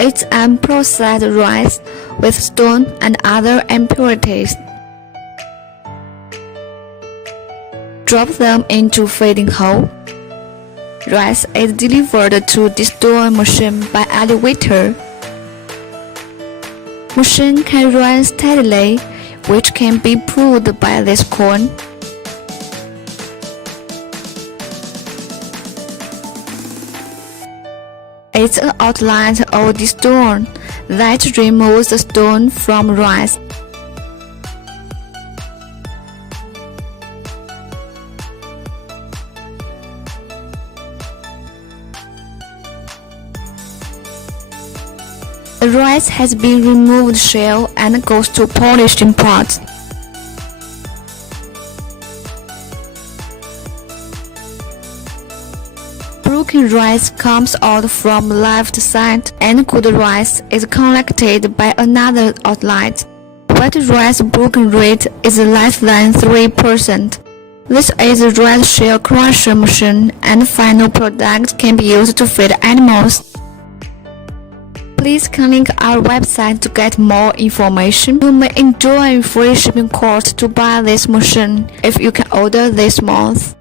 It's unprocessed rice with stone and other impurities. Drop them into feeding hole. Rice is delivered to the store machine by elevator. Machine can run steadily, which can be pulled by this corn. It's an outline of the stone that removes the stone from rice. The rice has been removed shell and goes to polishing pot. Broken rice comes out from left side and good rice is collected by another outlet. White rice broken rate is less than 3%. This is a rice shell crusher machine and final product can be used to feed animals. Please click our website to get more information. You may enjoy free shipping cost to buy this machine if you can order this month.